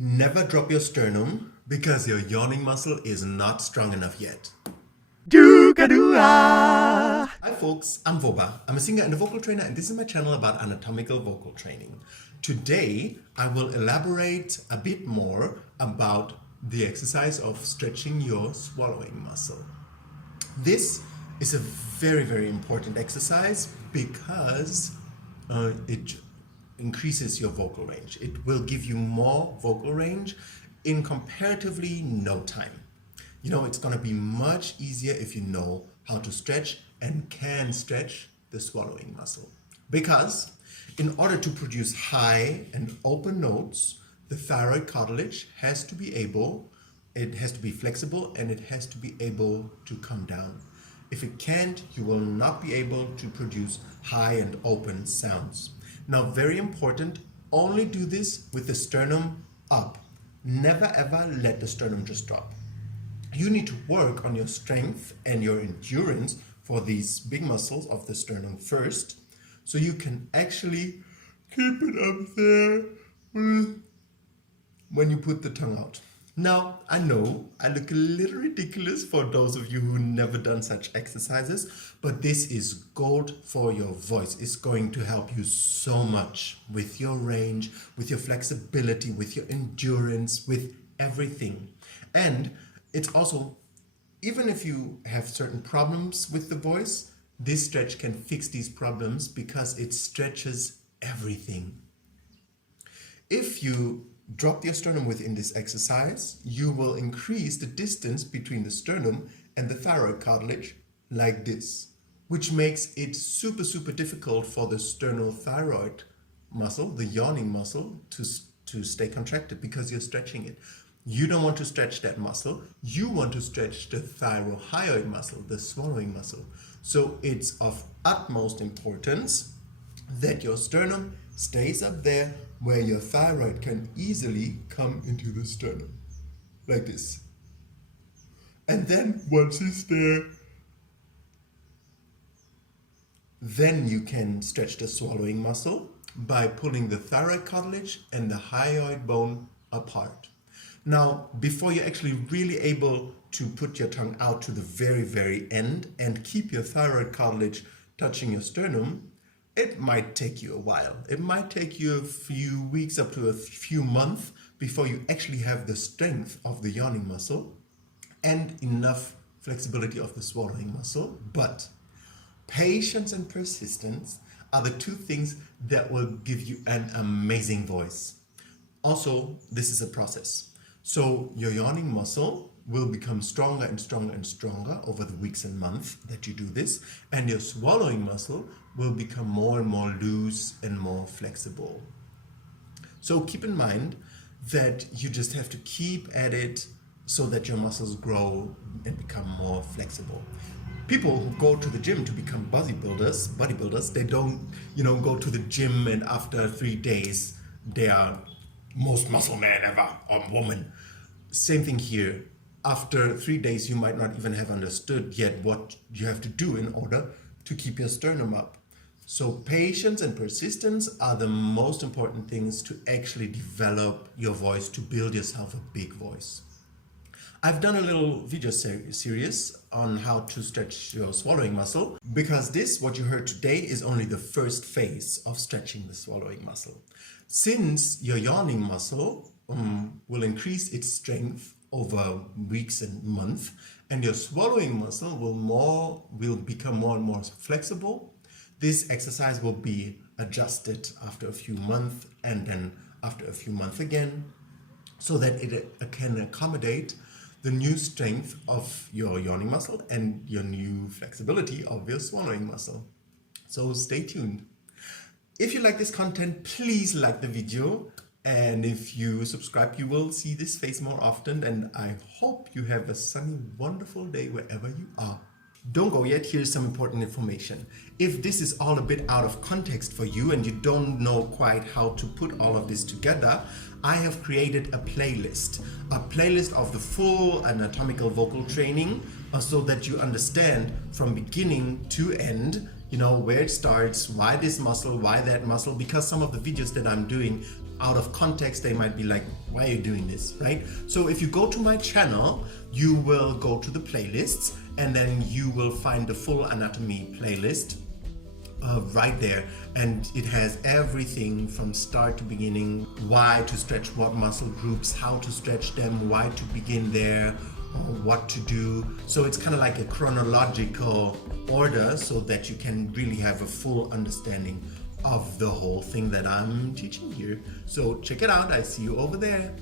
Never drop your sternum because your yawning muscle is not strong enough yet. Doo-ga-doo-ah. Hi folks, I'm Voba. I'm a singer and a vocal trainer, and this is my channel about anatomical vocal training. Today, I will elaborate a bit more about the exercise of stretching your swallowing muscle. This is a very, very important exercise because it increases your vocal range. It will give you more vocal range in comparatively no time. You know, it's going to be much easier if you know how to stretch and can stretch the swallowing muscle. Because in order to produce high and open notes, the thyroid cartilage has to be flexible, and it has to be able to come down. If it can't, you will not be able to produce high and open sounds. Now, very important, only do this with the sternum up. Never ever let the sternum just drop. You need to work on your strength and your endurance for these big muscles of the sternum first, so you can actually keep it up there when you put the tongue out. Now, I know I look a little ridiculous for those of you who never done such exercises, but this is gold for your voice. It's going to help you so much with your range, with your flexibility, with your endurance, with everything. And it's also, even if you have certain problems with the voice, this stretch can fix these problems because it stretches everything. If you drop your sternum within this exercise, you will increase the distance between the sternum and the thyroid cartilage like this, which makes it super, super difficult for the sternothyroid muscle, the yawning muscle, to stay contracted because you're stretching it. You don't want to stretch that muscle. You want to stretch the Thyro-Hyoid muscle, the swallowing muscle. So it's of utmost importance that your sternum stays up there where your thyroid can easily come into the sternum, like this. And then once it's there, then you can stretch the swallowing muscle by pulling the thyroid cartilage and the hyoid bone apart. Now, before you're actually really able to put your tongue out to the very, very end and keep your thyroid cartilage touching your sternum, it might take you a while. It might take you a few weeks up to a few months before you actually have the strength of the yawning muscle and enough flexibility of the swallowing muscle. But patience and persistence are the two things that will give you an amazing voice. Also, this is a process. So your yawning muscle will become stronger and stronger and stronger over the weeks and months that you do this, and your swallowing muscle will become more and more loose and more flexible. So keep in mind that you just have to keep at it so that your muscles grow and become more flexible. People who go to the gym to become bodybuilders, they don't, go to the gym and after 3 days they are most muscle man ever, or woman. Same thing here. After 3 days, you might not even have understood yet what you have to do in order to keep your sternum up. So patience and persistence are the most important things to actually develop your voice, to build yourself a big voice. I've done a little video series on how to stretch your swallowing muscle, because what you heard today is only the first phase of stretching the swallowing muscle. Since your yawning muscle will increase its strength over weeks and months, and your swallowing muscle will become more and more flexible, this exercise will be adjusted after a few months and then after a few months again, so that it can accommodate the new strength of your yawning muscle and your new flexibility of your swallowing muscle. So stay tuned. If you like this content, please like the video. And if you subscribe, you will see this face more often. And I hope you have a sunny, wonderful day wherever you are. Don't go yet, here's some important information. If this is all a bit out of context for you and you don't know quite how to put all of this together, I have created a playlist of the full anatomical vocal training, so that you understand from beginning to end, where it starts, why this muscle, why that muscle, because some of the videos that I'm doing out of context, they might be like, why are you doing this, right? So if you go to my channel, you will go to the playlists, and then you will find the full anatomy playlist right there, and it has everything from start to beginning, why to stretch what muscle groups, how to stretch them, why to begin there, or what to do. So it's kind of like a chronological order so that you can really have a full understanding of the whole thing that I'm teaching here. So check it out. I see you over there.